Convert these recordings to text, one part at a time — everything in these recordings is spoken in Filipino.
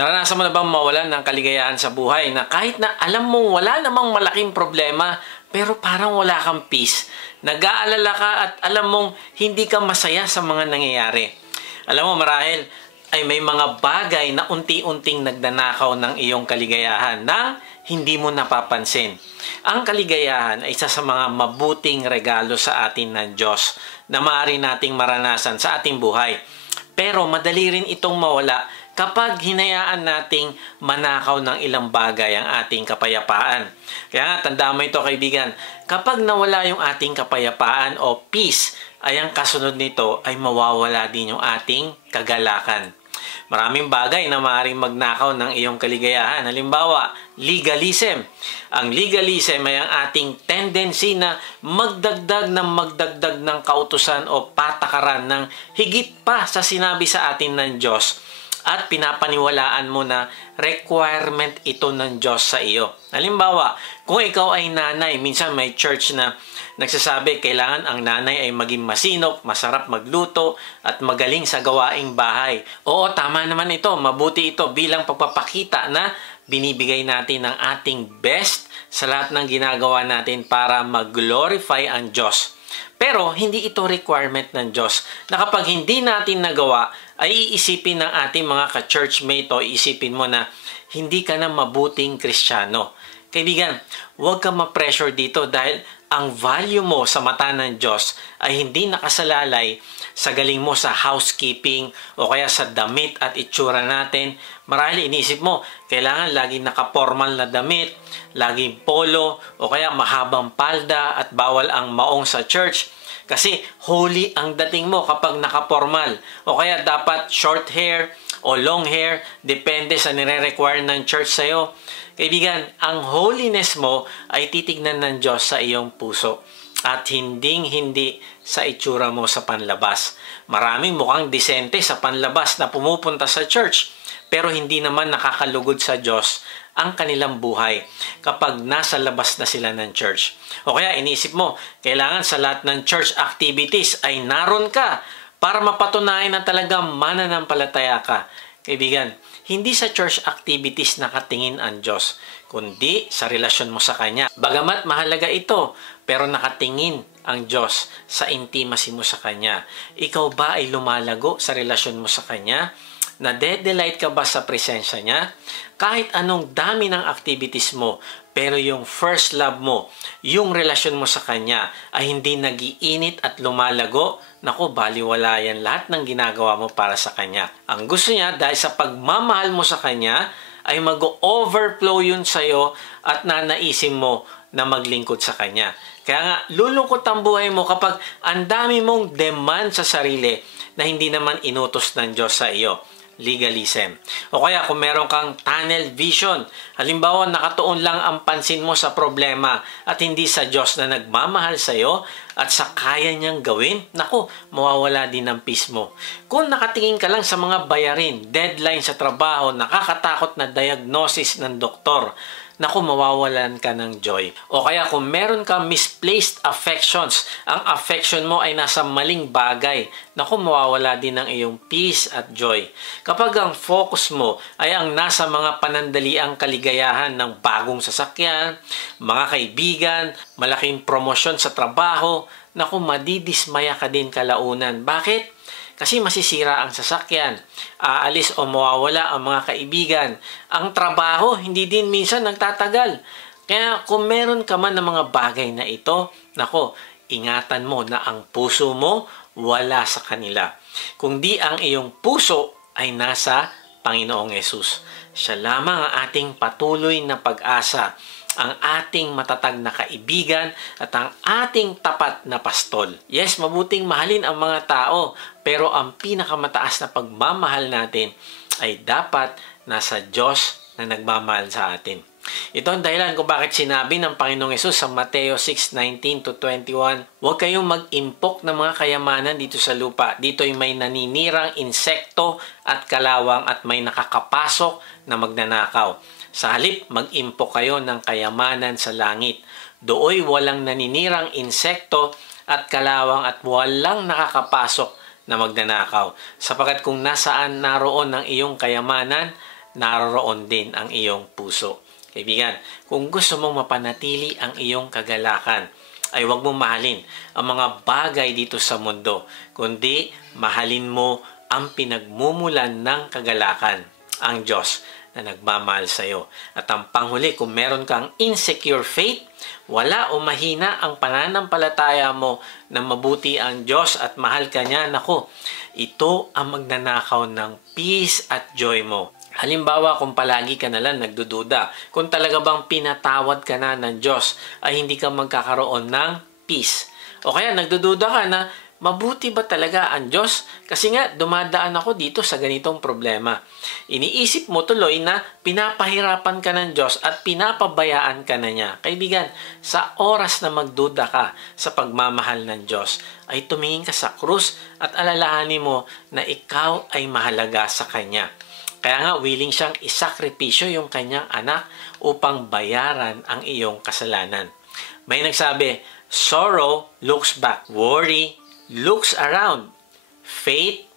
Naranasan mo na bang mawalan ng kaligayahan sa buhay na kahit na alam mong wala namang malaking problema, pero parang wala kang peace? Nag-aalala ka at alam mong hindi ka masaya sa mga nangyayari. Alam mo marahil ay may mga bagay na unti-unting nagdanakaw ng iyong kaligayahan na hindi mo napapansin. Ang kaligayahan ay isa sa mga mabuting regalo sa atin ng Diyos na maaari nating maranasan sa ating buhay. Pero madali rin itong mawala kapag hinayaan nating manakaw ng ilang bagay ang ating kapayapaan. Kaya nga, tandaan mo ito kaibigan, kapag nawala yung ating kapayapaan o peace, ay ang kasunod nito ay mawawala din yung ating kagalakan. Maraming bagay na maaaring magnakaw ng iyong kaligayahan. Halimbawa, legalism. Ang legalism ay ang ating tendency na magdagdag ng kautusan o patakaran ng higit pa sa sinabi sa atin ng Diyos. At pinapaniwalaan mo na requirement ito ng Diyos sa iyo. Halimbawa, kung ikaw ay nanay, minsan may church na nagsasabi kailangan ang nanay ay maging masinop, masarap magluto, at magaling sa gawaing bahay. Oo, tama naman ito. Mabuti ito bilang pagpapakita na binibigay natin ang ating best sa lahat ng ginagawa natin para mag-glorify ang Diyos. Pero hindi ito requirement ng Diyos na kapag hindi natin nagawa ay iisipin ng ating mga ka-churchmate o iisipin mo na hindi ka na mabuting Kristiyano. Kaibigan, huwag ka ma-pressure dito dahil ang value mo sa mata ng Diyos ay hindi nakasalalay sa galing mo sa housekeeping o kaya sa damit at itsura natin. Marahil iniisip mo, kailangan laging naka-formal na damit, laging polo o kaya mahabang palda at bawal ang maong sa church. Kasi holy ang dating mo kapag naka-formal o kaya dapat short hair o long hair, depende sa nire-require ng church sa'yo. Kaibigan, ang holiness mo ay titignan ng Diyos sa iyong puso at hindi sa itsura mo sa panlabas. Maraming mukhang disente sa panlabas na pumupunta sa church pero hindi naman nakakalugod sa Diyos ang kanilang buhay kapag nasa labas na sila ng church. O kaya iniisip mo, kailangan sa lahat ng church activities ay naroon ka para mapatunayan na talagang mananampalataya ka. Kaibigan, hindi sa church activities nakatingin ang Diyos, kundi sa relasyon mo sa Kanya. Bagamat mahalaga ito, pero nakatingin ang Diyos sa intimacy mo sa Kanya. Ikaw ba ay lumalago sa relasyon mo sa Kanya? Nade-delight ka ba sa presensya niya? Kahit anong dami ng activities mo, pero yung first love mo, yung relasyon mo sa Kanya ay hindi nag-iinit at lumalago, naku, baliwala yan lahat ng ginagawa mo para sa Kanya. Ang gusto niya dahil sa pagmamahal mo sa Kanya ay mag-overflow yun sa'yo at nanaisin mo na maglingkod sa Kanya. Kaya nga, lulungkot ang buhay mo kapag ang dami mong demand sa sarili na hindi naman inutos ng Diyos sa iyo. Legalism. O kaya kung meron kang tunnel vision, halimbawa nakatuon lang ang pansin mo sa problema at hindi sa Diyos na nagmamahal sa iyo at sa kaya niyang gawin, naku, mawawala din ang peace mo. Kung nakatingin ka lang sa mga bayarin, deadline sa trabaho, nakakatakot na diagnosis ng doktor, naku, mawawalan ka ng joy. O kaya kung meron ka misplaced affections, ang affection mo ay nasa maling bagay, naku, mawawala din ng iyong peace at joy. Kapag ang focus mo ay ang nasa mga panandaliang kaligayahan ng bagong sasakyan, mga kaibigan, malaking promosyon sa trabaho, naku, madidismaya ka din kalaunan. Bakit? Kasi masisira ang sasakyan, aalis o mawawala ang mga kaibigan. Ang trabaho, hindi din minsan nagtatagal. Kaya kung meron ka man ng mga bagay na ito, nako, ingatan mo na ang puso mo wala sa kanila. Kung di ang iyong puso ay nasa Panginoong Yesus. Siya lamang ang ating patuloy na pag-asa, ang ating matatag na kaibigan at ang ating tapat na pastol. Yes, mabuting mahalin ang mga tao, pero ang pinakamataas na pagmamahal natin ay dapat nasa Diyos na nagmamahal sa atin. Ito ang dahilan kung bakit sinabi ng Panginoong Yesus sa Mateo 6:19-21, huwag kayong mag-impok ng mga kayamanan dito sa lupa. Dito ay may naninirang insekto at kalawang at may nakakapasok na magnanakaw. Sa halip, mag-impok kayo ng kayamanan sa langit. Dooy walang naninirang insekto at kalawang at walang nakakapasok na magnanakaw. Sapagkat kung nasaan naroon ang iyong kayamanan, naroroon din ang iyong puso. Kaibigan, kung gusto mong mapanatili ang iyong kagalakan, ay huwag mong mahalin ang mga bagay dito sa mundo, kundi mahalin mo ang pinagmumulan ng kagalakan, ang Diyos na nagmamahal sa iyo. At ang panghuli, kung meron kang insecure faith, wala o mahina ang pananampalataya mo na mabuti ang Diyos at mahal ka niya, nako, ito ang magnanakaw ng peace at joy mo. Halimbawa, kung palagi ka na lang nagdududa, kung talaga bang pinatawad ka na ng Diyos, ay hindi ka magkakaroon ng peace. O kaya nagdududa ka na, mabuti ba talaga ang Diyos? Kasi nga, dumadaan ako dito sa ganitong problema. Iniisip mo tuloy na pinapahirapan ka ng Diyos at pinapabayaan ka na niya. Kaibigan, sa oras na magduda ka sa pagmamahal ng Diyos, ay tumingin ka sa krus at alalahanin mo na ikaw ay mahalaga sa Kanya. Kaya nga, willing siyang isakripisyo yung kanyang anak upang bayaran ang iyong kasalanan. May nagsabi, sorrow looks back, worry looks around, faith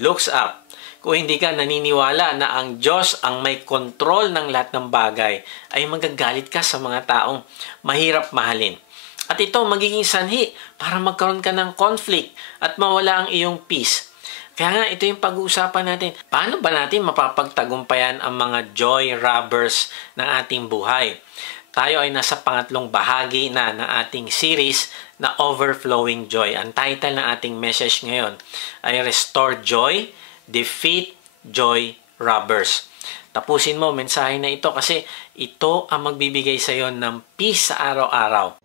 looks up. Kung hindi ka naniniwala na ang Diyos ang may kontrol ng lahat ng bagay, ay magagalit ka sa mga taong mahirap mahalin. At ito magiging sanhi para magkaroon ka ng conflict at mawala ang iyong peace. Kaya nga, ito yung pag-uusapan natin. Paano ba natin mapapagtagumpayan ang mga joy robbers ng ating buhay? Tayo ay nasa pangatlong bahagi na ng ating series na Overflowing Joy. Ang title ng ating message ngayon ay Restore Joy, Defeat Joy Robbers. Tapusin mo mensahe na ito kasi ito ang magbibigay sa iyo ng peace sa araw-araw.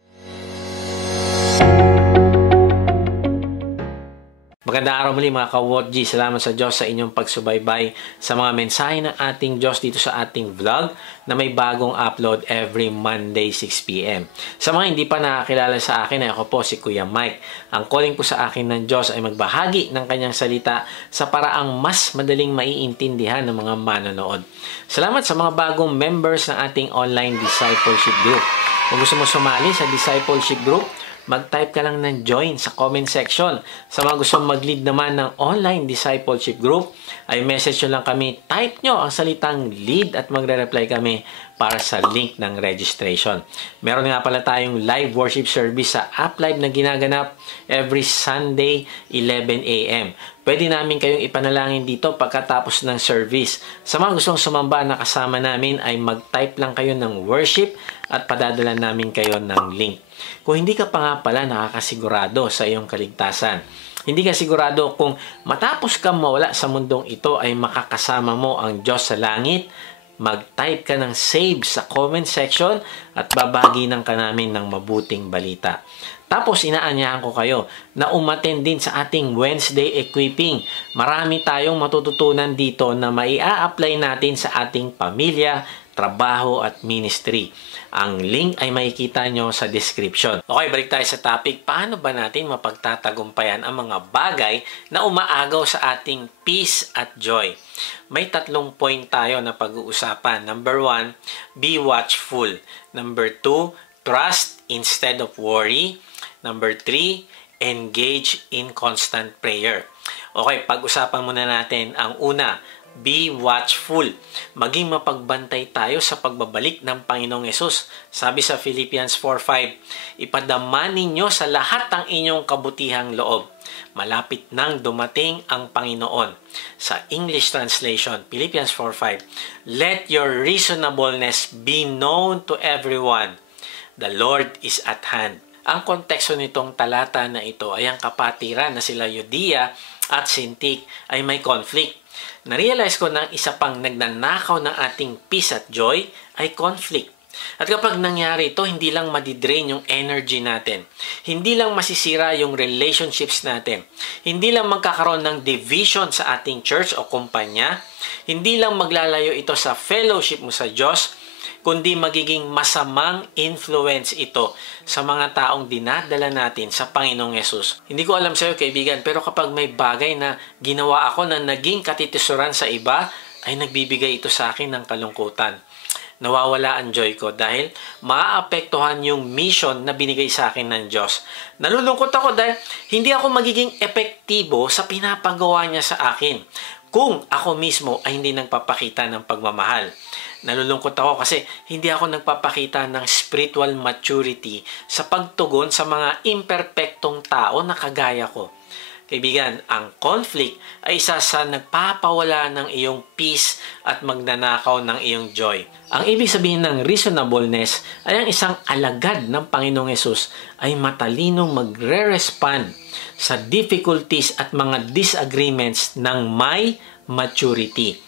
Magandang araw muli mga ka-WOTG. Salamat sa Diyos sa inyong pagsubaybay sa mga mensahe ng ating Diyos dito sa ating vlog na may bagong upload every Monday 6 p.m. Sa mga hindi pa nakakilala sa akin, ay ako po si Kuya Mike. Ang calling po sa akin ng Diyos ay magbahagi ng kanyang salita sa paraang mas madaling maiintindihan ng mga manonood. Salamat sa mga bagong members ng ating online discipleship group. Kung gusto mo sumali sa discipleship group, mag-type ka lang ng join sa comment section. Sa mga gusto mag-lead naman ng online discipleship group, ay message nyo lang kami. Type nyo ang salitang lead at magre-reply kami para sa link ng registration. Meron nga pala tayong live worship service sa App Live na ginaganap every Sunday 11 a.m. Pwede namin kayong ipanalangin dito pagkatapos ng service. Sa mga gustong sumamba na kasama namin ay mag-type lang kayo ng worship at padadala namin kayo ng link. Kung hindi ka pa nga pala nakakasigurado sa iyong kaligtasan, hindi ka sigurado kung matapos kang mawala sa mundong ito ay makakasama mo ang Diyos sa langit, mag-type ka ng save sa comment section at babaginan ka namin ng mabuting balita. Tapos inaanyahan ko kayo na umattend din sa ating Wednesday equipping. Marami tayong matututunan dito na maia-apply natin sa ating pamilya, trabaho at ministry. Ang link ay makikita nyo sa description. Okay, balik tayo sa topic. Paano ba natin mapagtatagumpayan ang mga bagay na umaagaw sa ating peace at joy? May 3 point tayo na pag-uusapan. Number 1, be watchful. Number 2, trust instead of worry. Number 3, engage in constant prayer. Okay, pag-usapan muna natin ang una. Be watchful. Maging mapagbantay tayo sa pagbabalik ng Panginoong Yesus. Sabi sa Philippians 4:5, ipadama ninyo sa lahat ang inyong kabutihang loob. Malapit nang dumating ang Panginoon. Sa English translation, Philippians 4:5, let your reasonableness be known to everyone. The Lord is at hand. Ang konteksto nitong talata na ito ay ang kapatiran na sila Judea at Sintik ay may conflict. Na-realize ko na isa pang nagnanakaw ng ating peace at joy ay conflict. At kapag nangyari ito, hindi lang madidrain yung energy natin. Hindi lang masisira yung relationships natin. Hindi lang magkakaroon ng division sa ating church o kumpanya. Hindi lang maglalayo ito sa fellowship mo sa Diyos, kundi magiging masamang influence ito sa mga taong dinadala natin sa Panginoong Yesus. Hindi ko alam sa iyo, kaibigan, pero kapag may bagay na ginawa ako na naging katitisuran sa iba, ay nagbibigay ito sa akin ng kalungkutan. Nawawala ang joy ko dahil maaapektuhan yung mission na binigay sa akin ng Diyos. Nalulungkot ako dahil hindi ako magiging epektibo sa pinapagawa niya sa akin. kung ako mismo ay hindi nagpapakita ng pagmamahal. Nalulungkot ako kasi hindi ako nagpapakita ng spiritual maturity sa pagtugon sa mga imperpektong tao na kagaya ko. Kaibigan, ang conflict ay isa sa nagpapawala ng iyong peace at magnanakaw ng iyong joy. Ang ibig sabihin ng reasonableness ay ang isang alagad ng Panginoong Hesus ay matalinong magre-respond sa difficulties at mga disagreements ng may maturity.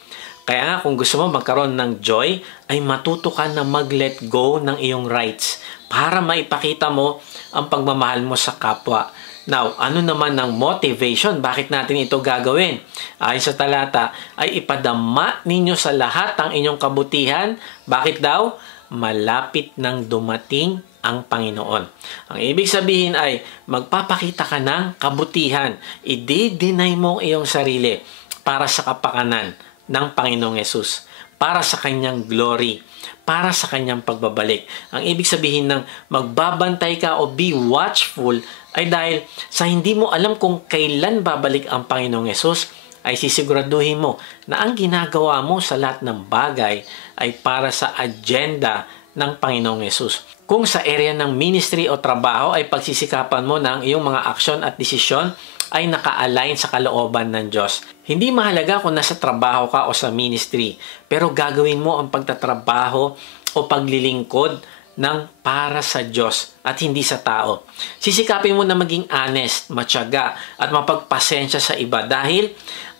Kaya nga kung gusto mo magkaroon ng joy, ay matuto ka na mag-let go ng iyong rights para maipakita mo ang pagmamahal mo sa kapwa. Now, ano naman ang motivation? Bakit natin ito gagawin? Ayon sa talata, ay ipadama ninyo sa lahat ang inyong kabutihan. Bakit daw? Malapit nang dumating ang Panginoon. Ang ibig sabihin ay magpapakita ka ng kabutihan. I-deny mo ang iyong sarili para sa kapakanan ng Panginoong Hesus, para sa kanyang glory, para sa kanyang pagbabalik. Ang ibig sabihin ng magbabantay ka o be watchful ay dahil sa hindi mo alam kung kailan babalik ang Panginoong Hesus, ay sisiguraduhin mo na ang ginagawa mo sa lahat ng bagay ay para sa agenda ng Panginoong Hesus. Kung sa area ng ministry o trabaho ay pagsisikapan mo na ang iyong mga aksyon at desisyon ay naka-align sa kalooban ng Diyos. Hindi mahalaga kung nasa trabaho ka o sa ministry, pero gagawin mo ang pagtatrabaho o paglilingkod ng para sa Diyos at hindi sa tao. Sisikapin mo na maging honest, matyaga at mapagpasensya sa iba dahil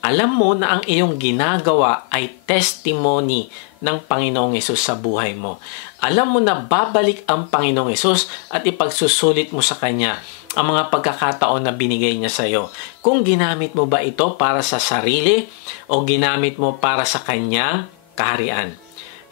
alam mo na ang iyong ginagawa ay testimony ng Panginoong Hesus sa buhay mo. Alam mo na babalik ang Panginoong Hesus at ipagsusulit mo sa Kanya ang mga pagkakataon na binigay niya sa iyo. Kung ginamit mo ba ito para sa sarili o ginamit mo para sa Kanyang kaharian.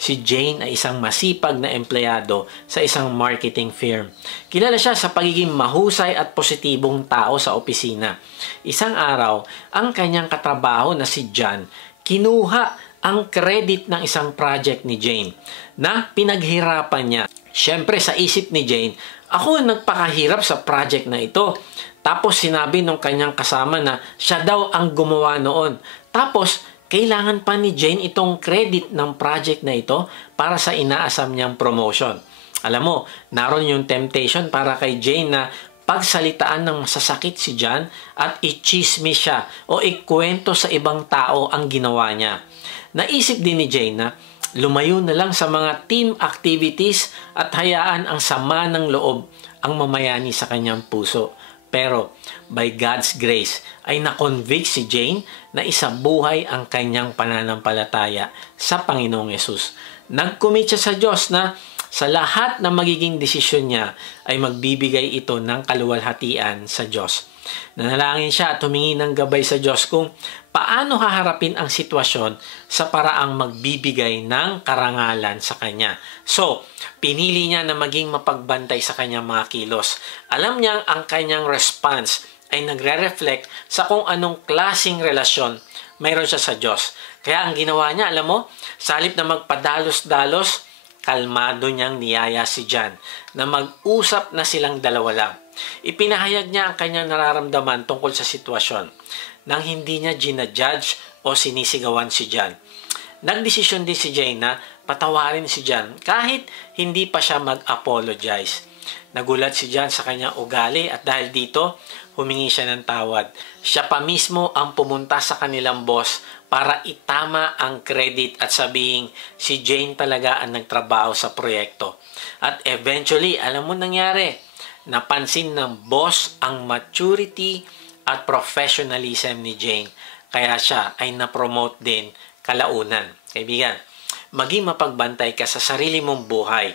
Si Jane ay isang masipag na empleyado sa isang marketing firm. Kilala siya sa pagiging mahusay at positibong tao sa opisina. Isang araw, ang kanyang katrabaho na si John, kinuha ang credit ng isang project ni Jane na pinaghirapan niya. Siyempre sa isip ni Jane, ako ang nagpakahirap sa project na ito. Tapos sinabi ng kanyang kasama na siya daw ang gumawa noon. Tapos kailangan pa ni Jane itong credit ng project na ito para sa inaasam niyang promotion. Alam mo, naroon yung temptation para kay Jane na pagsalitaan ng masasakit si John at i-chismis siya o ikwento sa ibang tao ang ginawa niya. Naisip din ni Jane na lumayo na lang sa mga team activities at hayaan ang sama ng loob ang mamayani sa kanyang puso. Pero, by God's grace, ay nakonvict si Jane na isabuhay ang kanyang pananampalataya sa Panginoong Hesus. Nag-commit siya sa Diyos na sa lahat na magiging desisyon niya ay magbibigay ito ng kaluwalhatian sa Diyos. Nanalangin siya at humingi ng gabay sa Diyos kung paano haharapin ang sitwasyon sa paraang magbibigay ng karangalan sa kanya. So, pinili niya na maging mapagbantay sa kanyang mga kilos. Alam niya ang kanyang response ay nagre-reflect sa kung anong klaseng relasyon mayroon siya sa Diyos. Kaya ang ginawa niya, alam mo, sa halip na magpadalos-dalos, kalmado niyang niyaya si John na mag-usap na silang dalawa lang. Ipinahayag niya ang kanyang nararamdaman tungkol sa sitwasyon nang hindi niya ginajudge o sinisigawan si John. Nagdesisyon din si Jane na patawarin si John kahit hindi pa siya mag-apologize. Nagulat si John sa kanyang ugali at dahil dito, humingi siya ng tawad. Siya pa mismo ang pumunta sa kanilang boss para itama ang credit at sabihin si Jane talaga ang nagtrabaho sa proyekto. At eventually, alam mo nangyari, napansin ng boss ang maturity at professionalism ni Jane. Kaya siya ay na-promote din kalaunan. Kaibigan, maging mapagbantay ka sa sarili mong buhay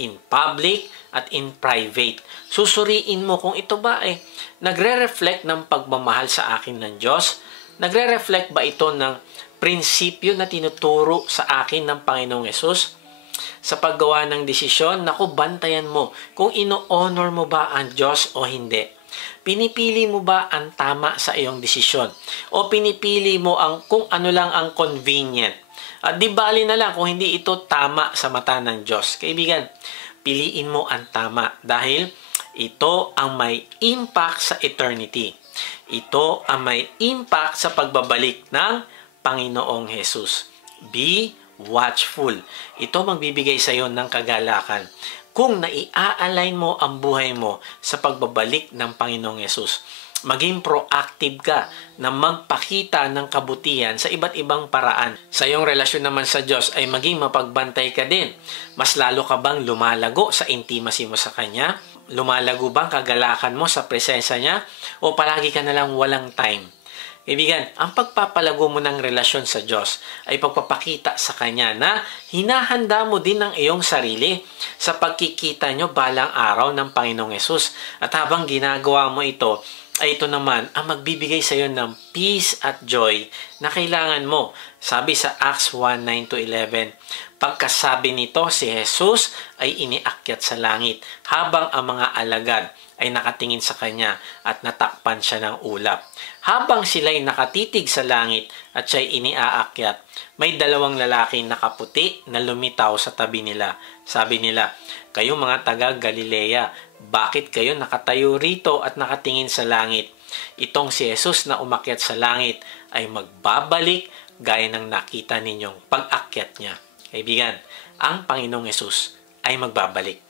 in public at in private. Susuriin mo kung ito ba ay nagre-reflect ng pagmamahal sa akin ng Diyos? Nagre-reflect ba ito ng prinsipyo na tinuturo sa akin ng Panginoong Hesus? Sa paggawa ng desisyon, naku, bantayan mo kung ino-honor mo ba ang Diyos o hindi. Pinipili mo ba ang tama sa iyong desisyon? O pinipili mo ang kung ano lang ang convenient? At di bali na lang kung hindi ito tama sa mata ng Diyos. Kaibigan, piliin mo ang tama dahil ito ang may impact sa eternity. Ito ang may impact sa pagbabalik ng Panginoong Jesus. Be watchful. Ito magbibigay sa iyo ng kagalakan kung nai-align mo ang buhay mo sa pagbabalik ng Panginoong Jesus. Maging proactive ka na magpakita ng kabutihan sa iba't ibang paraan. Sa iyong relasyon naman sa Diyos ay maging mapagbantay ka din. Mas lalo ka bang lumalago sa intimacy mo sa Kanya? Lumalago bang kagalakan mo sa presensya niya? O palagi ka nalang walang time? Kaibigan, ang pagpapalago mo ng relasyon sa Diyos ay pagpapakita sa Kanya na hinahanda mo din ang iyong sarili sa pagkikita nyo balang araw ng Panginoong Yesus. At habang ginagawa mo ito, ay ito naman ang magbibigay sa iyo ng peace at joy na kailangan mo. Sabi sa Acts 1:9-11, pagkasabi nito, si Jesus ay iniakyat sa langit habang ang mga alagad ay nakatingin sa Kanya at natakpan siya ng ulap. Habang sila'y nakatitig sa langit at siya'y iniaakyat, may dalawang lalaki nakaputi na lumitaw sa tabi nila. Sabi nila, kayong mga taga Galilea, bakit kayo nakatayo rito at nakatingin sa langit? Itong si Jesus na umakyat sa langit ay magbabalik gaya ng nakita ninyong pag-akyat niya. Kaibigan, ang Panginoong Jesus ay magbabalik.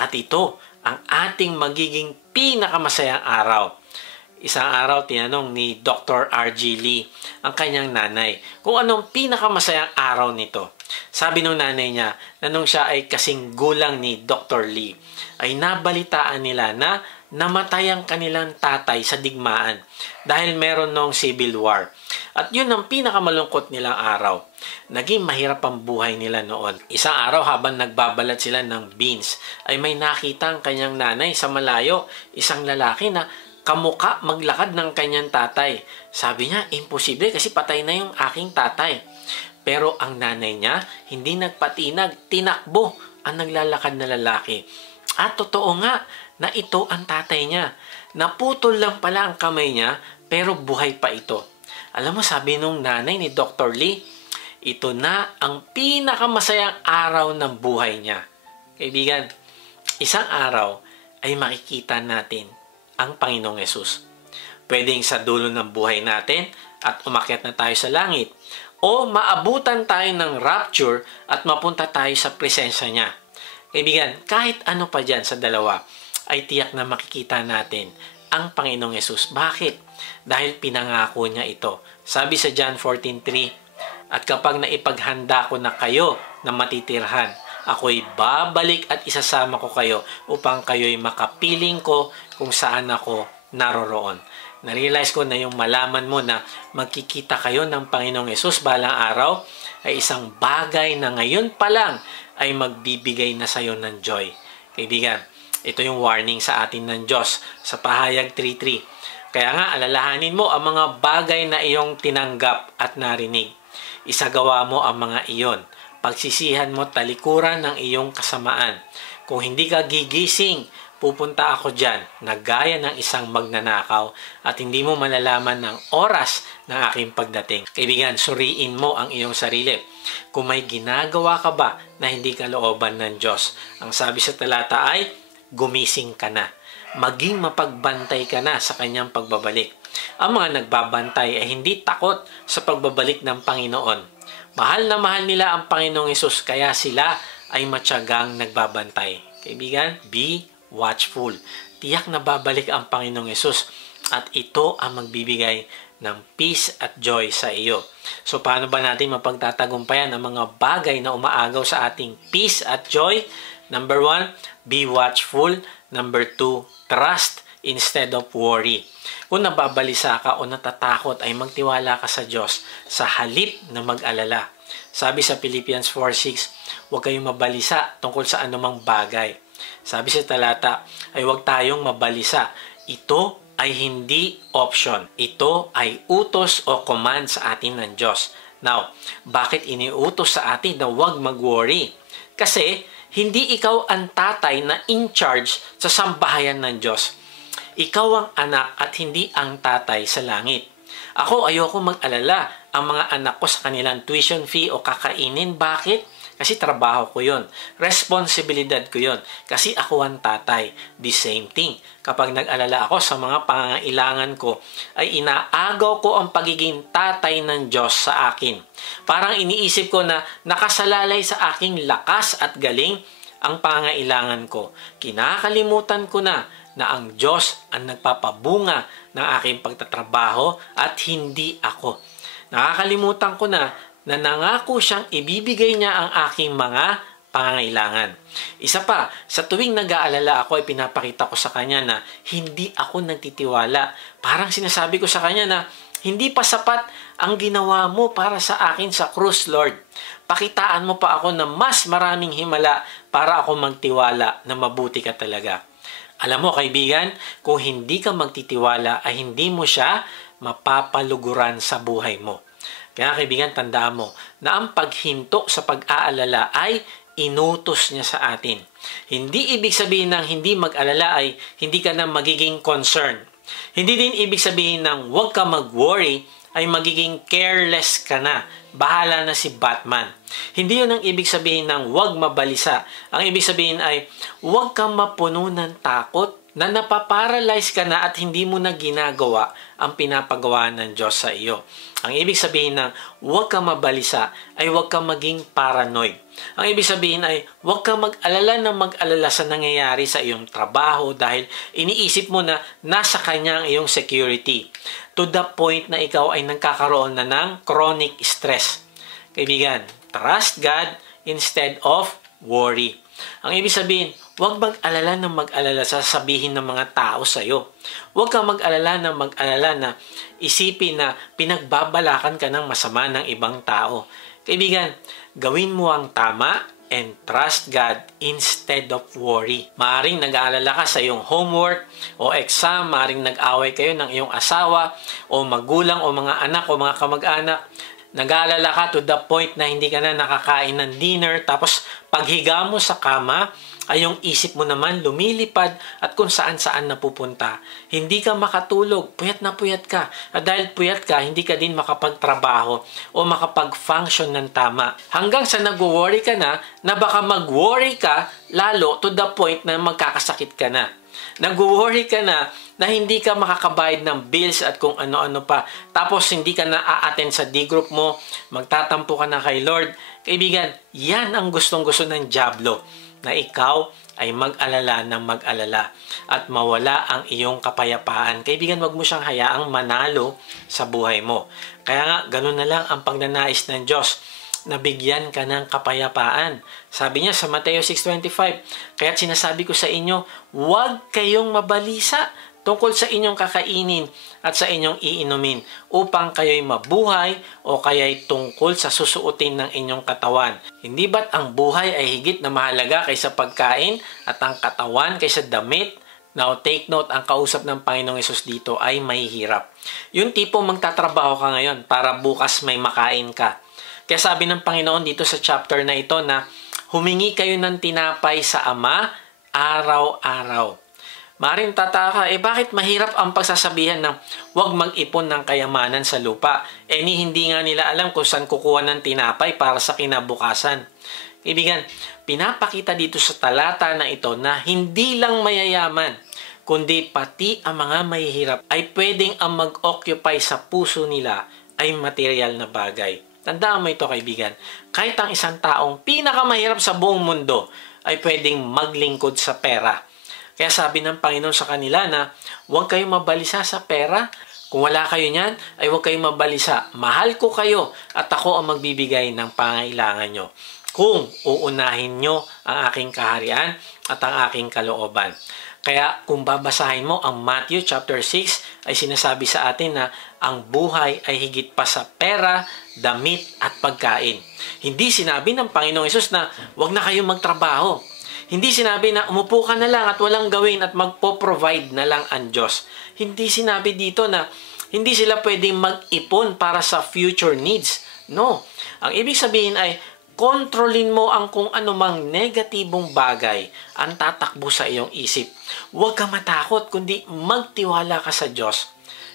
At ito ang ating magiging pinakamasayang araw. Isang araw, tinanong ni Dr. R.G. Lee ang kanyang nanay kung anong pinakamasayang araw nito. Sabi ng nanay niya na nung siya ay kasing gulang ni Dr. Lee, ay nabalitaan nila na namatay ang kanilang tatay sa digmaan dahil meron nung civil war. At yun ang pinakamalungkot nilang araw. Naging mahirap ang buhay nila noon. Isang araw habang nagbabalat sila ng beans, ay may nakita ang kanyang nanay sa malayo, isang lalaki na kamuka maglakad ng kanyang tatay. Sabi niya, imposible kasi patay na yung aking tatay. Pero ang nanay niya, hindi nagpatinag, tinakbo ang naglalakad na lalaki. At totoo nga na ito ang tatay niya. Naputol lang pala ang kamay niya, pero buhay pa ito. Alam mo, sabi nung nanay ni Dr. Lee, ito na ang pinakamasayang araw ng buhay niya. Kaibigan, isang araw ay makikita natin ang Panginoong Yesus. Pwedeng sa dulo ng buhay natin at umakyat na tayo sa langit, o maabutan tayo ng rapture at mapunta tayo sa presensya niya. Kaibigan, kahit ano pa dyan sa dalawa, ay tiyak na makikita natin ang Panginoong Yesus. Bakit? Dahil pinangako niya ito. Sabi sa John 14:3, at kapag naipaghanda ko na kayo na matitirhan, ako'y babalik at isasama ko kayo upang kayo'y makapiling ko kung saan ako naroroon. Na-realize ko na yung malaman mo na magkikita kayo ng Panginoong Yesus balang araw ay isang bagay na ngayon pa lang ay magbibigay na sa iyo ng joy. Kaibigan, ito yung warning sa atin ng Diyos sa Pahayag 3:3. Kaya nga, alalahanin mo ang mga bagay na iyong tinanggap at narinig. Isagawa mo ang mga iyon. Pagsisihan mo talikuran ng iyong kasamaan. Kung hindi ka gigising, pupunta ako dyan na gaya ng isang magnanakaw at hindi mo malalaman ng oras ng aking pagdating. Kaibigan, suriin mo ang iyong sarili. Kung may ginagawa ka ba na hindi kalooban ng Diyos, ang sabi sa talata ay, gumising ka na. Maging mapagbantay ka na sa kanyang pagbabalik. Ang mga nagbabantay ay hindi takot sa pagbabalik ng Panginoon. Mahal na mahal nila ang Panginoong Hesus, kaya sila ay matyagang nagbabantay. Kaibigan, be watchful. Tiyak na babalik ang Panginoong Hesus at ito ang magbibigay ng peace at joy sa iyo. So paano ba natin mapagtatagumpayan ang mga bagay na umaagaw sa ating peace at joy? Number 1, be watchful. Number 2, trust instead of worry. Kung nababalisa ka o natatakot ay magtiwala ka sa Diyos sa halip na mag-alala. Sabi sa Philippians 4:6, huwag kayong mabalisa tungkol sa anumang bagay. Sabi sa talata ay huwag tayong mabalisa. Ito ay hindi option. Ito ay utos o command sa atin ng Diyos. Now, bakit iniutos sa atin na huwag mag-worry? Kasi hindi ikaw ang tatay na in charge sa sambahayan ng Diyos. Ikaw ang anak at hindi ang tatay sa langit. Ako, ayoko mag-alala ang mga anak ko sa kanilang tuition fee o kakainin. Bakit? Kasi trabaho ko yon, responsibilidad ko yon, kasi ako ang tatay. The same thing, kapag nag-alala ako sa mga pangangailangan ko, ay inaagaw ko ang pagiging tatay ng Diyos sa akin. Parang iniisip ko na nakasalalay sa aking lakas at galing ang pangangailangan ko. Kinakalimutan ko na ang Diyos ang nagpapabunga ng aking pagtatrabaho at hindi ako. Nakakalimutan ko na nangako siyang ibibigay niya ang aking mga pangangailangan. Isa pa, sa tuwing nag-aalala ako ay pinapakita ko sa kanya na hindi ako nagtitiwala. Parang sinasabi ko sa kanya na hindi pa sapat ang ginawa mo para sa akin sa krus, Lord. Pakitaan mo pa ako na mas maraming himala para ako magtiwala na mabuti ka talaga. Alam mo kaibigan, kung hindi ka magtitiwala ay hindi mo siya mapapaluguran sa buhay mo. Kaya kaibigan, tandaan mo na ang paghinto sa pag-aalala ay inutos niya sa atin. Hindi ibig sabihin ng hindi mag-alala ay hindi ka na magiging concerned. Hindi din ibig sabihin ng huwag ka mag-worry ay magiging careless ka na. Bahala na si Batman. Hindi yun ang ibig sabihin ng huwag mabalisa. Ang ibig sabihin ay huwag kang mapuno ng takot na napaparalyze ka na at hindi mo na ginagawa ang pinapagawa ng Diyos sa iyo. Ang ibig sabihin ng huwag kang mabalisa ay huwag kang maging paranoid. Ang ibig sabihin ay huwag kang mag-alala na mag-alala sa nangyayari sa iyong trabaho dahil iniisip mo na nasa kanya ang iyong security. To the point na ikaw ay nagkakaroon na ng chronic stress. Kaibigan, trust God instead of worry. Ang ibig sabihin, huwag mag-alala na mag-alala sa sabihin ng mga tao sa iyo. Huwag kang mag-alala na isipin na pinagbabalakan ka ng masama ng ibang tao. Kaibigan, gawin mo ang tama and trust God instead of worry. Maaring nag-aalala ka sa iyong homework o exam, maaring nag-away kayo ng iyong asawa o magulang o mga anak o mga kamag-anak. Nag-aalala ka to the point na hindi ka na nakakain ng dinner, tapos paghiga mo sa kama, ay yung isip mo naman lumilipad at kung saan-saan napupunta. Hindi ka makatulog, puyat na puyat ka. At dahil puyat ka, hindi ka din makapagtrabaho o makapag-function ng tama. Hanggang sa nag-worry ka na baka mag-worry ka lalo to the point na magkakasakit ka na. Nag-worry ka na hindi ka makakabayad ng bills at kung ano-ano pa. Tapos hindi ka na a-attend sa D-group mo, magtatampo ka na kay Lord. Kaibigan, yan ang gustong-gusto ng dyablo, na ikaw ay mag-alala ng mag-alala at mawala ang iyong kapayapaan. Kaibigan, wag mo siyang hayaang manalo sa buhay mo. Kaya nga, ganun na lang ang pagnanais ng Diyos, na bigyan ka ng kapayapaan. Sabi niya sa Mateo 6:25, kaya't sinasabi ko sa inyo, huwag kayong mabalisa tungkol sa inyong kakainin at sa inyong iinumin upang kayo'y mabuhay o kaya'y tungkol sa susuotin ng inyong katawan. Hindi ba't ang buhay ay higit na mahalaga kaysa pagkain at ang katawan kaysa damit? Now, take note, ang kausap ng Panginoong Hesus dito ay mahihirap. Yung tipo magtatrabaho ka ngayon para bukas may makain ka. Kaya sabi ng Panginoon dito sa chapter na ito na humingi kayo ng tinapay sa Ama araw-araw. Maring tataka, bakit mahirap ang pagsasabihan ng huwag mag-ipon ng kayamanan sa lupa? Hindi nga nila alam kung saan kukuha ng tinapay para sa kinabukasan. Kaibigan, pinapakita dito sa talata na ito na hindi lang mayayaman, kundi pati ang mga mahihirap ay pwedeng ang mag-occupy sa puso nila ay material na bagay. Tandaan mo ito kaibigan, kahit ang isang taong pinakamahirap sa buong mundo ay pwedeng maglingkod sa pera. Kaya sabi ng Panginoon sa kanila na huwag kayong mabalisa sa pera. Kung wala kayo niyan, ay huwag kayong mabalisa. Mahal ko kayo at ako ang magbibigay ng pangailangan nyo. Kung uunahin nyo ang aking kaharian at ang aking kalooban. Kaya kung babasahin mo ang Matthew chapter 6 ay sinasabi sa atin na ang buhay ay higit pa sa pera, damit at pagkain. Hindi sinabi ng Panginoong Hesus na huwag na kayong magtrabaho. Hindi sinabi na umupo ka na lang at walang gawin at magpo-provide na lang ang Diyos. Hindi sinabi dito na hindi sila pwedeng mag-ipon para sa future needs. No. Ang ibig sabihin ay kontrolin mo ang kung anumang negatibong bagay ang tatakbo sa iyong isip. Huwag kang matakot, kundi magtiwala ka sa Diyos.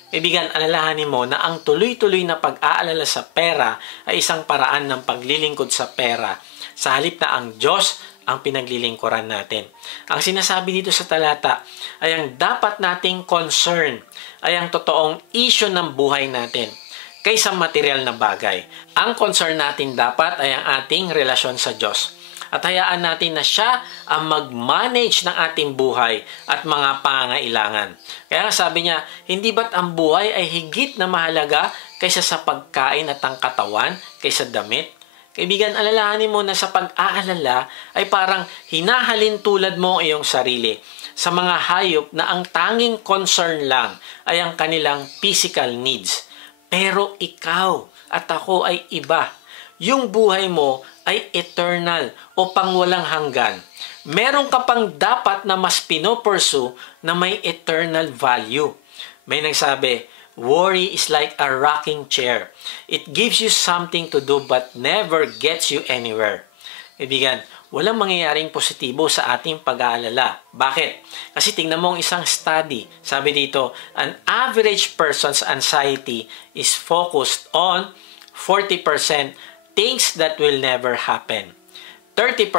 Kaibigan, alalahanin mo na ang tuloy-tuloy na pag-aalala sa pera ay isang paraan ng paglilingkod sa pera, sa halip na ang Diyos ang pinaglilingkuran natin. Ang sinasabi dito sa talata ay ang dapat nating concern ay ang totoong issue ng buhay natin kaysa material na bagay. Ang concern natin dapat ay ang ating relasyon sa Diyos. At hayaan natin na siya ang mag-manage ng ating buhay at mga pangangailangan. Kaya sabi niya, hindi ba't ang buhay ay higit na mahalaga kaysa sa pagkain at ang katawan, kaysa damit? Kaibigan, alalahanin mo na sa pag-aalala ay parang hinahalin tulad mo ang iyong sarili sa mga hayop na ang tanging concern lang ay ang kanilang physical needs. Pero ikaw at ako ay iba. Yung buhay mo ay eternal o pangwalang hanggan. Meron ka pang dapat na mas pinopursue na may eternal value. May nagsabi, worry is like a rocking chair. It gives you something to do but never gets you anywhere. Kaibigan, walang mangyayaring positibo sa ating pag-aalala. Bakit? Kasi tingnan mo ang isang study. Sabi dito, an average person's anxiety is focused on 40% things that will never happen. 30%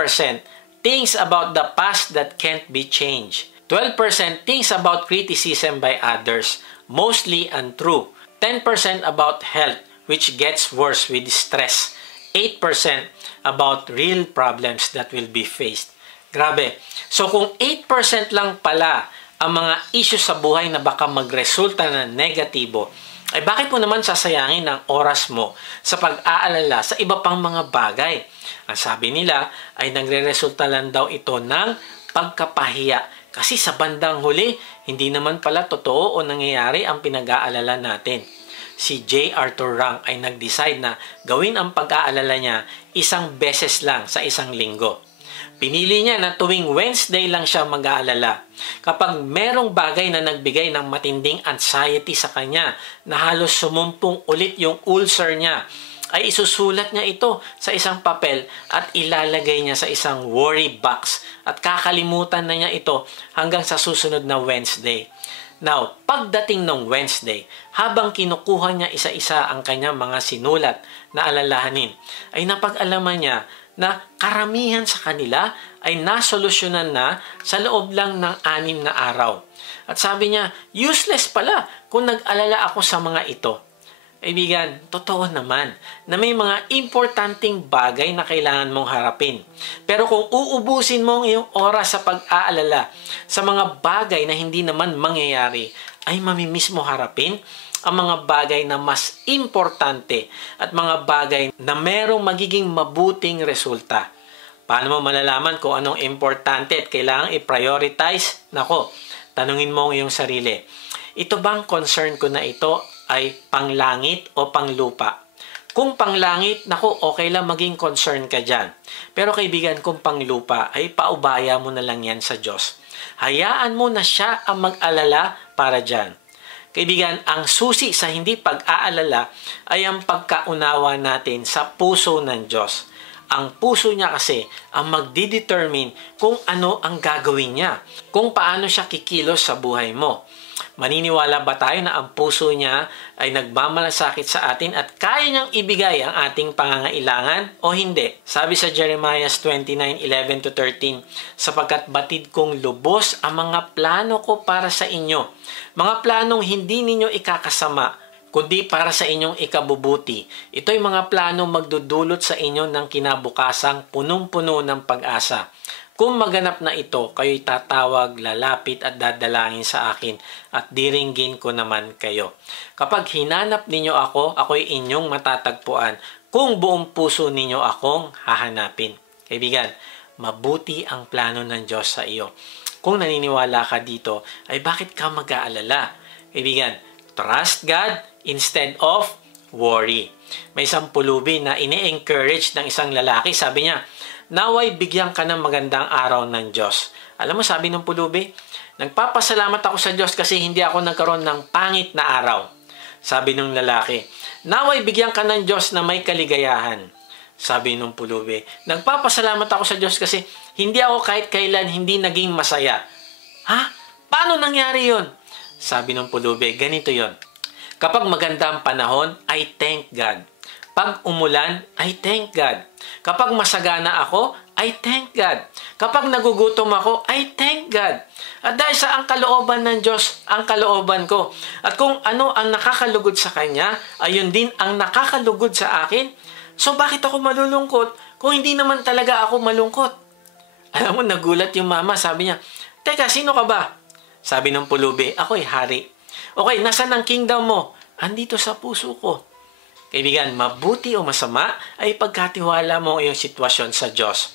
things about the past that can't be changed. 12% things about criticism by others, mostly untrue. 10% about health, which gets worse with stress. 8% about real problems that will be faced. Grabe. So kung 8% lang pala ang mga issues sa buhay na baka magresulta na negatibo, ay bakit mo naman sasayangin ang oras mo sa pag-aalala sa iba pang mga bagay? Ang sabi nila ay nagre-resulta lang daw ito ng pagkapahiya. Kasi sa bandang huli, hindi naman pala totoo o nangyayari ang pinag-aalala natin. Si J. Arthur Rank ay nag-decide na gawin ang pag-aalala niya isang beses lang sa isang linggo. Pinili niya na tuwing Wednesday lang siya mag-aalala. Kapag merong bagay na nagbigay ng matinding anxiety sa kanya na halos sumumpong ulit yung ulcer niya, ay isusulat niya ito sa isang papel at ilalagay niya sa isang worry box at kakalimutan na niya ito hanggang sa susunod na Wednesday. Now, pagdating ng Wednesday, habang kinukuha niya isa-isa ang kanyang mga sinulat na alalahanin, ay napag-alaman niya na karamihan sa kanila ay nasolusyonan na sa loob lang ng 6 na araw. At sabi niya, useless pala kung nag-alala ako sa mga ito. Kaibigan, totoo naman na may mga importanteng bagay na kailangan mong harapin. Pero kung uubusin mo ang iyong oras sa pag-aalala sa mga bagay na hindi naman mangyayari, ay mamimiss mo harapin ang mga bagay na mas importante at mga bagay na merong magiging mabuting resulta. Paano mo malalaman kung anong importante at kailangang i-prioritize? Nako, tanungin mo ang iyong sarili. Ito bang concern ko na ito ay panglangit o panglupa? Kung panglangit, nako, okay lang maging concern ka dyan. Pero kaibigan, kung panglupa, ay paubaya mo na lang yan sa Diyos. Hayaan mo na siya ang mag-alala para dyan. Kaibigan, ang susi sa hindi pag-aalala ay ang pagkaunawa natin sa puso ng Diyos. Ang puso niya kasi ang magdidetermine kung ano ang gagawin niya, kung paano siya kikilos sa buhay mo. Maniniwala ba tayo na ang puso niya ay nagmamalasakit sa atin at kaya niyang ibigay ang ating pangangailangan o hindi? Sabi sa Jeremiah 29:11-13, sapagkat batid kong lubos ang mga plano ko para sa inyo, mga planong hindi ninyo ikakasama, kundi para sa inyong ikabubuti. Ito'y mga planong magdudulot sa inyo ng kinabukasang punong-puno ng pag-asa. Kung maganap na ito, kayo'y tatawag, lalapit at dadalangin sa akin at diringgin ko naman kayo. Kapag hinanap ninyo ako, ako'y inyong matatagpuan kung buong puso ninyo akong hahanapin. Kaibigan, mabuti ang plano ng Diyos sa iyo. Kung naniniwala ka dito, ay bakit ka mag-aalala? Kaibigan, trust God instead of worry. May isang pulubi na ini-encourage ng isang lalaki. Sabi niya, naway bigyan ka ng magandang araw ng Diyos. Alam mo, sabi ng pulubi, nagpapasalamat ako sa Diyos kasi hindi ako nagkaroon ng pangit na araw. Sabi ng lalaki, naway bigyan ka ng Diyos na may kaligayahan. Sabi ng pulubi, nagpapasalamat ako sa Diyos kasi hindi ako kahit kailan hindi naging masaya. Ha? Paano nangyari yon? Sabi ng pulubi, ganito yon. Kapag maganda ang panahon, I thank God. Pag umulan, I thank God. Kapag masagana ako, I thank God. Kapag nagugutom ako, I thank God. At dahil sa ang kalooban ng Diyos, ang kalooban ko. At kung ano ang nakakalugod sa Kanya, ayun din ang nakakalugod sa akin. So bakit ako malulungkot kung hindi naman talaga ako malungkot? Alam mo, nagulat yung mama. Sabi niya, teka, sino ka ba? Sabi ng pulubi, ako'y hari. Okay, nasan ang kingdom mo? Andito sa puso ko. Kaibigan, mabuti o masama ay pagkatiwala mo yung sitwasyon sa Diyos.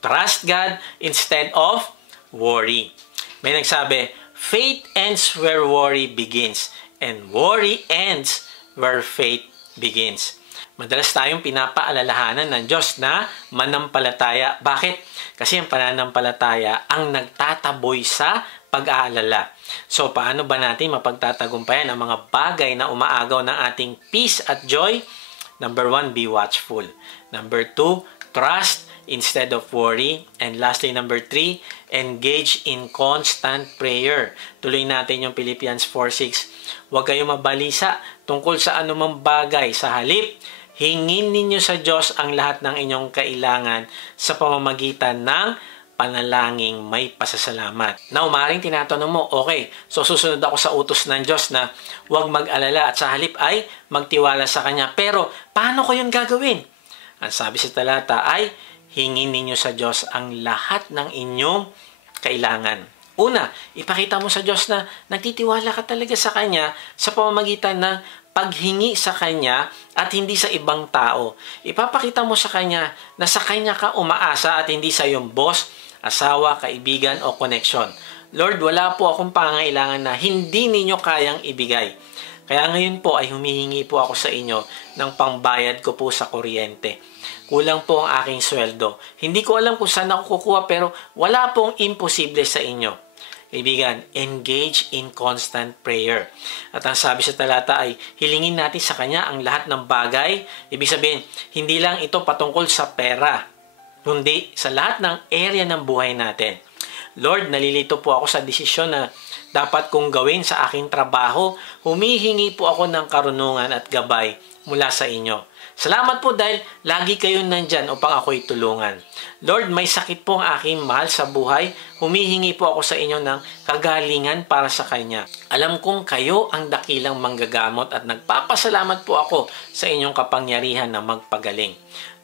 Trust God instead of worry. May nagsabi, faith ends where worry begins, and worry ends where faith begins. Madalas tayong pinapaalalahanan ng Diyos na manampalataya. Bakit? Kasi ang pananampalataya ang nagtataboy sa pag-aalala. So, paano ba natin mapagtatagumpayan ang mga bagay na umaagaw ng ating peace at joy? Number 1, be watchful. Number 2, trust instead of worry. And lastly, number 3, engage in constant prayer. Tuloy natin yung Philippians 4:6. Huwag kayong mabalisa tungkol sa anumang bagay. Sa halip, hingin ninyo sa Diyos ang lahat ng inyong kailangan sa pamamagitan ng panalangin may pasasalamat. Now, maaaring tinatanong mo, okay, so susunod ako sa utos ng Diyos na huwag mag-alala at sa halip ay magtiwala sa Kanya. Pero, paano ko yun gagawin? Ang sabi sa talata ay, hingin ninyo sa Diyos ang lahat ng inyong kailangan. Una, ipakita mo sa Diyos na nagtitiwala ka talaga sa Kanya sa pamamagitan ng paghingi sa Kanya at hindi sa ibang tao. Ipapakita mo sa Kanya na sa Kanya ka umaasa at hindi sa iyong boss, asawa, kaibigan o koneksyon. Lord, wala po akong pangangailangan na hindi ninyo kayang ibigay. Kaya ngayon po ay humihingi po ako sa inyo ng pangbayad ko po sa kuryente. Kulang po ang aking sweldo. Hindi ko alam kung saan ako kukuha pero wala pong imposible sa inyo. Kaibigan, engage in constant prayer. At ang sabi sa talata ay hilingin natin sa Kanya ang lahat ng bagay. Ibig sabihin, hindi lang ito patungkol sa pera, kundi sa lahat ng area ng buhay natin. Lord, nalilito po ako sa desisyon na dapat kong gawin sa aking trabaho. Humihingi po ako ng karunungan at gabay mula sa inyo. Salamat po dahil lagi kayong nandyan upang ako'y tulungan. Lord, may sakit po ang aking mahal sa buhay. Humihingi po ako sa inyo ng kagalingan para sa Kanya. Alam kong kayo ang dakilang manggagamot at nagpapasalamat po ako sa inyong kapangyarihan na magpagaling.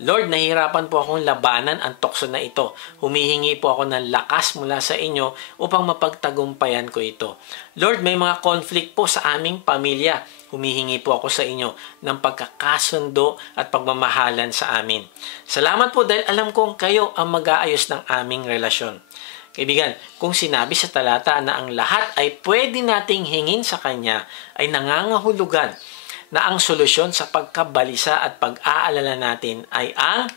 Lord, nahihirapan po akong labanan ang tukso na ito. Humihingi po ako ng lakas mula sa inyo upang mapagtagumpayan ko ito. Lord, may mga conflict po sa aming pamilya. Humihingi po ako sa inyo ng pagkakasundo at pagmamahalan sa amin. Salamat po dahil alam kong kayo ang mag-aayos ng aming relasyon. Kaibigan, kung sinabi sa talata na ang lahat ay pwede nating hingin sa Kanya, ay nangangahulugan na ang solusyon sa pagkabalisa at pag-aalala natin ay ang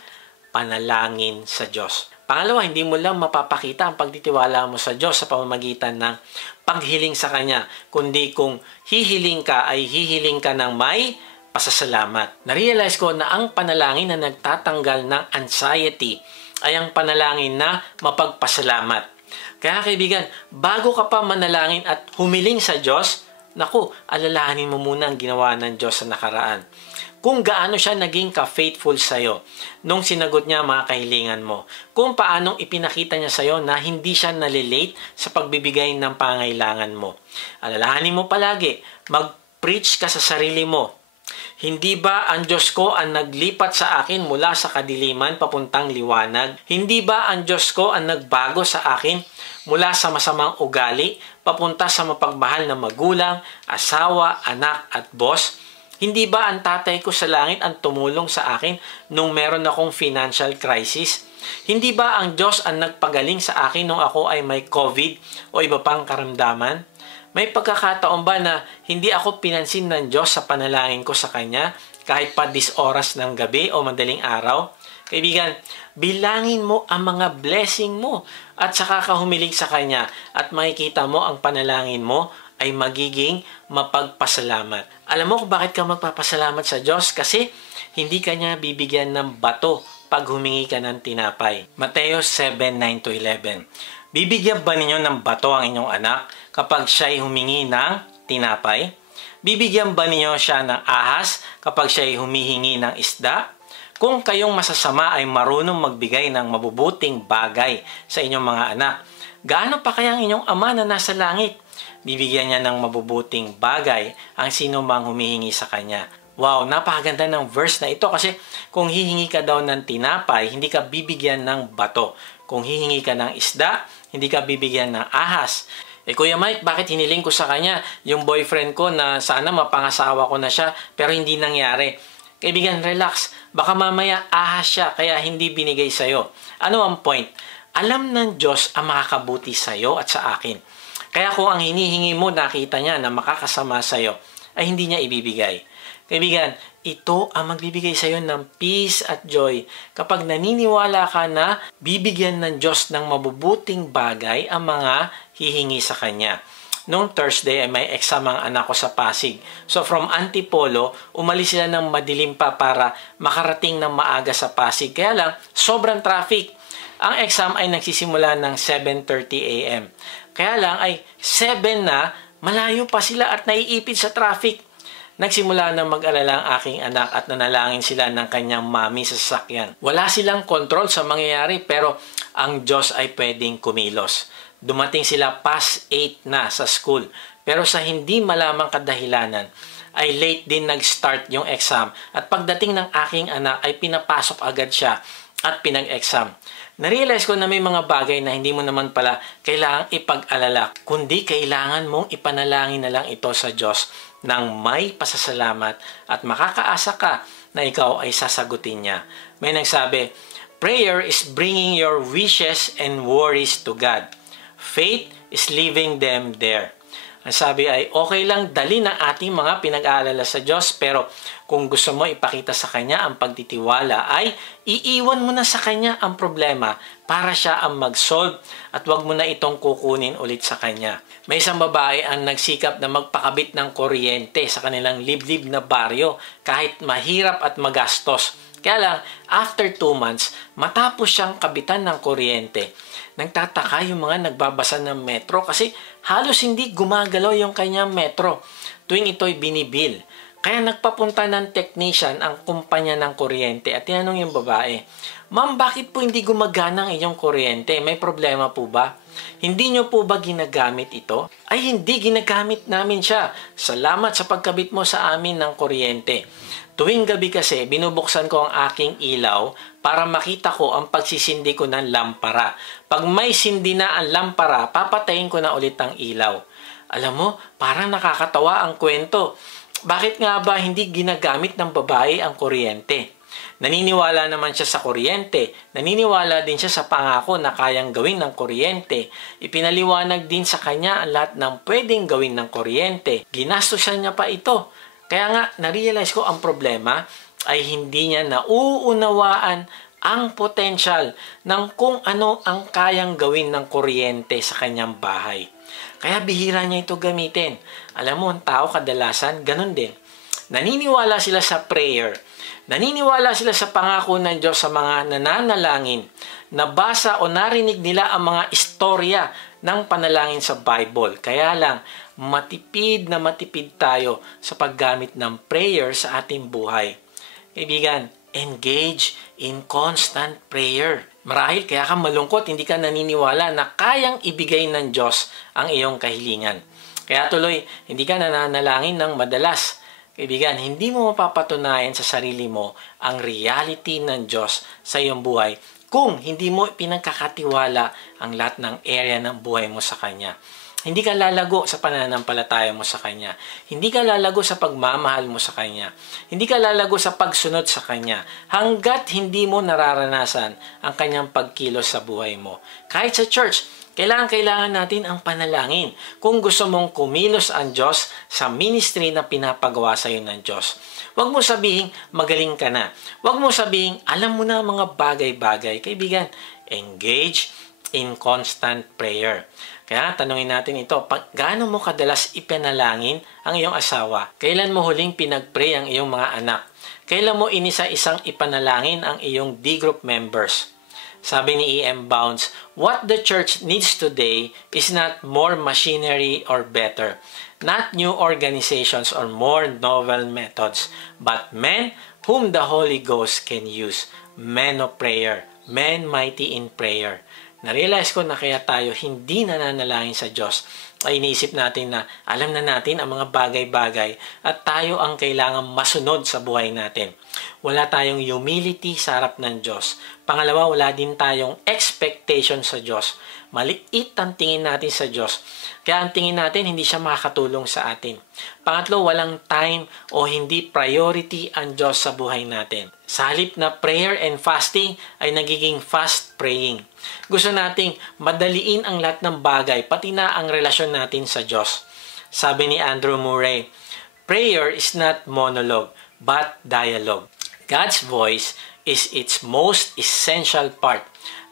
panalangin sa Diyos. Pangalawa, hindi mo lang mapapakita ang pagtitiwala mo sa Diyos sa pamamagitan ng paghiling sa Kanya, kundi kung hihiling ka ay hihiling ka ng may pasasalamat. Narealize ko na ang panalangin na nagtatanggal ng anxiety ay ang panalangin na mapagpasalamat. Kaya kaibigan, bago ka pa manalangin at humiling sa Diyos, naku, alalahanin mo muna ang ginawa ng Diyos sa nakaraan. Kung gaano siya naging ka-faithful sa'yo nung sinagot niya mga kahilingan mo. Kung paanong ipinakita niya sa'yo na hindi siya nalilate sa pagbibigay ng pangailangan mo. Alalahanin mo palagi, mag-preach ka sa sarili mo. Hindi ba ang Diyos ko ang naglipat sa akin mula sa kadiliman papuntang liwanag? Hindi ba ang Diyos ko ang nagbago sa akin mula sa masamang ugali papunta sa mapagmahal na magulang, asawa, anak at boss? Hindi ba ang tatay ko sa langit ang tumulong sa akin nung meron akong financial crisis? Hindi ba ang Diyos ang nagpagaling sa akin nung ako ay may COVID o iba pang karamdaman? May pagkakataon ba na hindi ako pinansin ng Diyos sa panalangin ko sa Kanya kahit pa 10 oras ng gabi o madaling araw? Kaibigan, bilangin mo ang mga blessing mo at saka ka humiling sa Kanya at makikita mo ang panalangin mo ay magiging mapagpasalamat. Alam mo kung bakit ka magpapasalamat sa Diyos? Kasi hindi ka niya bibigyan ng bato pag humingi ka ng tinapay. Mateo 7:9-11. Bibigyan ba ninyo ng bato ang inyong anak kapag siya'y humingi ng tinapay? Bibigyan ba ninyo siya ng ahas kapag siya ay humihingi ng isda? Kung kayong masasama ay marunong magbigay ng mabubuting bagay sa inyong mga anak, gaano pa kaya ang inyong Ama na nasa langit? Bibigyan niya ng mabubuting bagay ang sino mang humihingi sa Kanya. Wow, napakaganda ng verse na ito kasi kung hihingi ka daw ng tinapay, hindi ka bibigyan ng bato. Kung hihingi ka ng isda, hindi ka bibigyan ng ahas. Kuya Mike, bakit hiniling ko sa kanya yung boyfriend ko na sana mapangasawa ko na siya pero hindi nangyari? Kaibigan, relax. Baka mamaya ahas siya kaya hindi binigay sa'yo. Ano ang point? Alam ng Diyos ang makakabuti sa'yo at sa akin. Kaya kung ang hinihingi mo nakita niya na makakasama sa'yo, ay hindi niya ibibigay. Kaibigan, ito ang magbibigay sa iyo ng peace at joy kapag naniniwala ka na bibigyan ng Diyos ng mabubuting bagay ang mga hihingi sa Kanya. Noong Thursday ay may exam ang anak ko sa Pasig. So from Antipolo, umalis sila ng madilim pa para makarating ng maaga sa Pasig. Kaya lang, sobrang traffic. Ang exam ay nagsisimula ng 7:30 a.m. Kaya lang ay 7 na, malayo pa sila at naiipit sa traffic. Nagsimula na mag-alala ang aking anak at nanalangin sila ng kanyang mami sa sasakyan. Wala silang kontrol sa mangyayari pero ang Diyos ay pwedeng kumilos. Dumating sila past 8 na sa school pero sa hindi malamang kadahilanan ay late din nag-start yung exam at pagdating ng aking anak ay pinapasok agad siya at pinag-exam. Narealize ko na may mga bagay na hindi mo naman pala kailangang ipag-alala, kundi kailangan mong ipanalangin na lang ito sa Diyos nang may pasasalamat at makakaasa ka na ikaw ay sasagutin niya. May nagsabi, prayer is bringing your wishes and worries to God. Faith is leaving them there. Ang sabi ay, okay lang dali ng ating mga pinag-aalala sa Diyos, pero kung gusto mo ipakita sa Kanya ang pagtitiwala, ay iiwan mo na sa Kanya ang problema para siya ang mag-solve at wag mo na itong kukunin ulit sa Kanya. May isang babae ang nagsikap na magpakabit ng kuryente sa kanilang liblib na baryo kahit mahirap at magastos. Kaya lang, after 2 months, matapos siyang kabitan ng kuryente, nagtataka yung mga nagbabasa ng metro kasi halos hindi gumagalaw yung kanyang metro tuwing ito'y binibil. Kaya nagpapunta ng technician ang kumpanya ng kuryente at tinanong yung babae, Ma'am, bakit po hindi gumagana ang inyong kuryente? May problema po ba? Hindi nyo po ba ginagamit ito? Ay, hindi, ginagamit namin siya. Salamat sa pagkabit mo sa amin ng kuryente. Tuwing gabi kasi, binubuksan ko ang aking ilaw para makita ko ang pagsisindi ko ng lampara. Pag may sindi na ang lampara, papatayin ko na ulit ang ilaw. Alam mo, parang nakakatawa ang kwento. Bakit nga ba hindi ginagamit ng babae ang kuryente? Naniniwala naman siya sa kuryente. Naniniwala din siya sa pangako na kayang gawin ng kuryente. Ipinaliwanag din sa kanya ang lahat ng pwedeng gawin ng kuryente. Ginastosan niya pa ito. Kaya nga, narealize ko ang problema ay hindi niya nauunawaan ang potensyal ng kung ano ang kayang gawin ng kuryente sa kanyang bahay. Kaya bihira niya ito gamitin. Alam mo, ang tao kadalasan, ganun din. Naniniwala sila sa prayer. Naniniwala sila sa pangako ng Diyos sa mga nananalangin. Nabasa o narinig nila ang mga istorya ng panalangin sa Bible. Kaya lang, matipid na matipid tayo sa paggamit ng prayer sa ating buhay. Kaibigan, engage in constant prayer. Marahil kaya ka malungkot, hindi ka naniniwala na kayang ibigay ng Diyos ang iyong kahilingan. Kaya tuloy, hindi ka nananalangin ng madalas. Kaibigan, hindi mo mapapatunayan sa sarili mo ang reality ng Diyos sa iyong buhay kung hindi mo pinagkakatiwala ang lahat ng area ng buhay mo sa Kanya. Hindi ka lalago sa pananampalataya mo sa Kanya. Hindi ka lalago sa pagmamahal mo sa Kanya. Hindi ka lalago sa pagsunod sa Kanya hanggat hindi mo nararanasan ang Kanyang pagkilos sa buhay mo. Kahit sa church, kailangan natin ang panalangin kung gusto mong kumilos ang Diyos sa ministry na pinapagawa sa iyo ng Diyos. Huwag mo sabihin, magaling ka na. Huwag mo sabihin, alam mo na mga bagay-bagay. Kaibigan, engage in constant prayer. Kaya tanungin natin ito, gaano mo kadalas ipanalangin ang iyong asawa? Kailan mo huling pinag-pray ang iyong mga anak? Kailan mo inisa-isang ipanalangin ang iyong D-group members? Sabi ni E.M. Bounds, what the church needs today is not more machinery or better, not new organizations or more novel methods, but men whom the Holy Ghost can use, men of prayer, men mighty in prayer. Na-realize ko na kaya tayo hindi nananalangin sa Diyos ay iniisip natin na alam na natin ang mga bagay-bagay at tayo ang kailangang masunod sa buhay natin. Wala tayong humility sa harap ng Diyos. Pangalawa, wala din tayong expectation sa Diyos. Maliit ang tingin natin sa Diyos. Kaya ang tingin natin, hindi siya makakatulong sa atin. Pangatlo, walang time o hindi priority ang Diyos sa buhay natin. Sa halip na prayer and fasting ay nagiging fast praying. Gusto nating madaliin ang lahat ng bagay, pati na ang relasyon natin sa Diyos. Sabi ni Andrew Murray, prayer is not monologue, but dialogue. God's voice is its most essential part.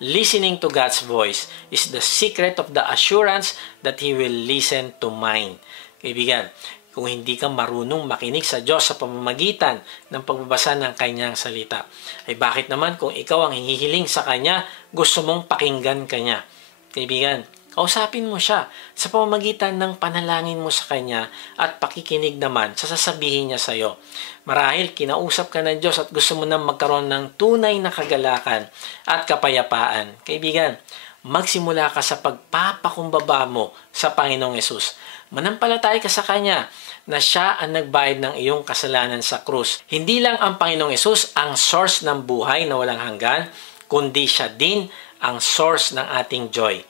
Listening to God's voice is the secret of the assurance that He will listen to mine. Kaibigan, kung hindi ka marunong makinig sa Diyos sa pamamagitan ng pagbabasa ng Kanyang salita, ay bakit naman kung ikaw ang hihiling sa Kanya, gusto mong pakinggan Kanya? Kaibigan, kausapin mo siya sa pamamagitan ng panalangin mo sa Kanya at pakikinig naman sa sasabihin niya sa iyo. Marahil kinausap ka ng Diyos at gusto mo nang magkaroon ng tunay na kagalakan at kapayapaan. Kaibigan, magsimula ka sa pagpapakumbaba mo sa Panginoong Yesus. Manampalataya ka sa Kanya na Siya ang nagbayad ng iyong kasalanan sa krus. Hindi lang ang Panginoong Yesus ang source ng buhay na walang hanggan, kundi Siya din ang source ng ating joy.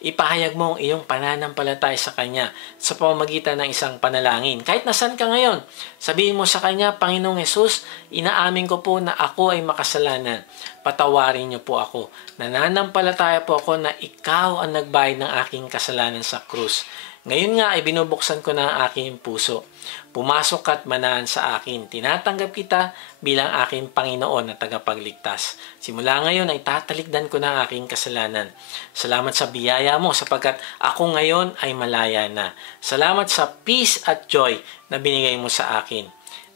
Ipahayag mo ang iyong pananampalataya sa Kanya sa pamamagitan ng isang panalangin. Kahit nasan ka ngayon, sabihin mo sa Kanya, Panginoong Yesus, inaamin ko po na ako ay makasalanan. Patawarin niyo po ako. Nananampalataya po ako na Ikaw ang nagbayad ng aking kasalanan sa krus. Ngayon nga ay binubuksan ko na ang aking puso. Pumasok at manahan sa akin. Tinatanggap kita bilang aking Panginoon na tagapagligtas. Simula ngayon ay tatalikdan ko na ang aking kasalanan. Salamat sa biyaya mo sapagkat ako ngayon ay malaya na. Salamat sa peace at joy na binigay mo sa akin.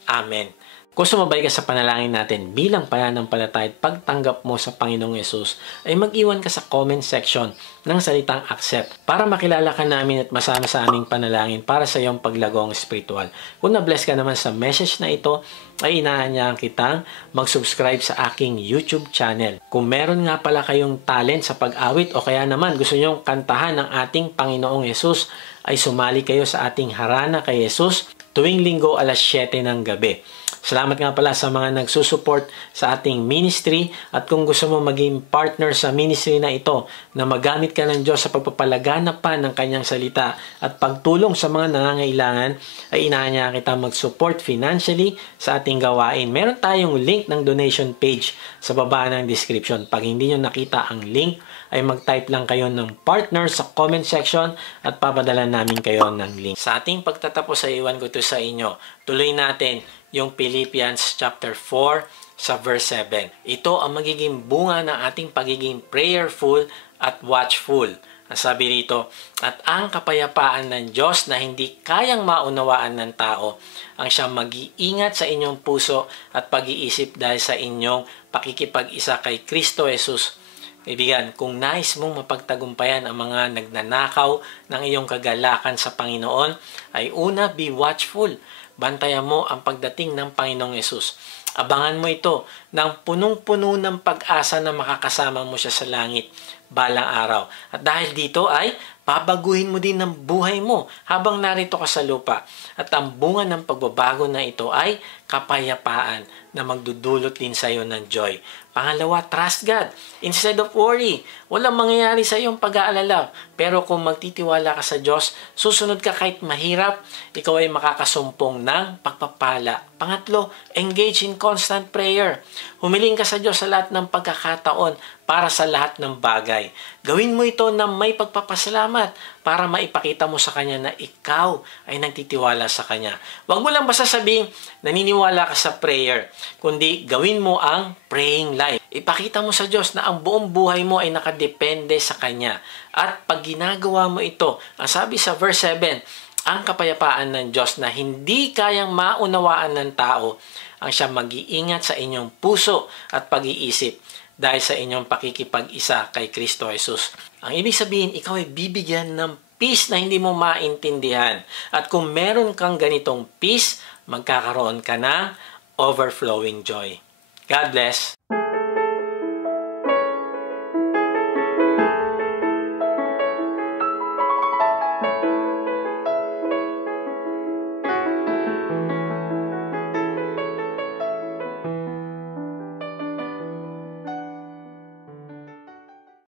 Amen. Kung sumabay ka sa panalangin natin bilang pananampalataya at pagtanggap mo sa Panginoong Yesus, ay mag-iwan ka sa comment section ng salitang accept para makilala ka namin at masama sa aming panalangin para sa iyong paglagong spiritual. Kung na-bless ka naman sa message na ito, ay inaanyahan kitang mag-subscribe sa aking YouTube channel. Kung meron nga pala kayong talent sa pag-awit o kaya naman gusto nyong kantahan ng ating Panginoong Yesus, ay sumali kayo sa ating harana kay Yesus tuwing linggo alas 7 ng gabi. Salamat nga pala sa mga nagsusupport sa ating ministry at kung gusto mo maging partner sa ministry na ito na magamit ka ng Diyos sa pagpapalaganap pa ng Kanyang salita at pagtulong sa mga nangangailangan, ay inaanyahan kita mag-support financially sa ating gawain. Meron tayong link ng donation page sa baba ng description. Pag hindi nyo nakita ang link, ay mag-type lang kayo ng partner sa comment section at papadala namin kayo ng link. Sa ating pagtatapos ay iwan ko ito sa inyo. Tuloy natin yung Philippians chapter 4 sa verse 7. Ito ang magiging bunga ng ating pagiging prayerful at watchful. Ang sabi rito, at ang kapayapaan ng Diyos na hindi kayang maunawaan ng tao, ang siyang mag-iingat sa inyong puso at pag-iisip dahil sa inyong pakikipag-isa kay Kristo Jesus. Kaibigan, kung nais mong mapagtagumpayan ang mga nagnanakaw ng iyong kagalakan sa Panginoon, ay una, be watchful. Bantayan mo ang pagdating ng Panginoong Yesus. Abangan mo ito ng punong-puno ng pag-asa na makakasama mo siya sa langit balang araw. At dahil dito ay babaguhin mo din ng buhay mo habang narito ka sa lupa. At ang bunga ng pagbabago na ito ay kapayapaan na magdudulot din sa iyo ng joy. Pangalawa, trust God. Instead of worry, walang mangyayari sa iyong pag-aalala. Pero kung magtitiwala ka sa Diyos, susunod ka kahit mahirap, ikaw ay makakasumpong ng pagpapala. Pangatlo, engage in constant prayer. Humiling ka sa Diyos sa lahat ng pagkakataon para sa lahat ng bagay. Gawin mo ito na may pagpapasalamat para maipakita mo sa Kanya na ikaw ay nagtitiwala sa Kanya. Huwag mo lang basta sabihin, naniniwala ka sa prayer, kundi gawin mo ang praying life. Ipakita mo sa Diyos na ang buong buhay mo ay nakadepende sa Kanya. At pag ginagawa mo ito, ang sabi sa verse 7, ang kapayapaan ng Diyos na hindi kayang maunawaan ng tao, ang siya mag-iingat sa inyong puso at pag-iisip dahil sa inyong pakikipag-isa kay Kristo Jesus. Ang ibig sabihin, ikaw ay bibigyan ng peace na hindi mo maintindihan. At kung meron kang ganitong peace, magkakaroon ka ng overflowing joy. God bless.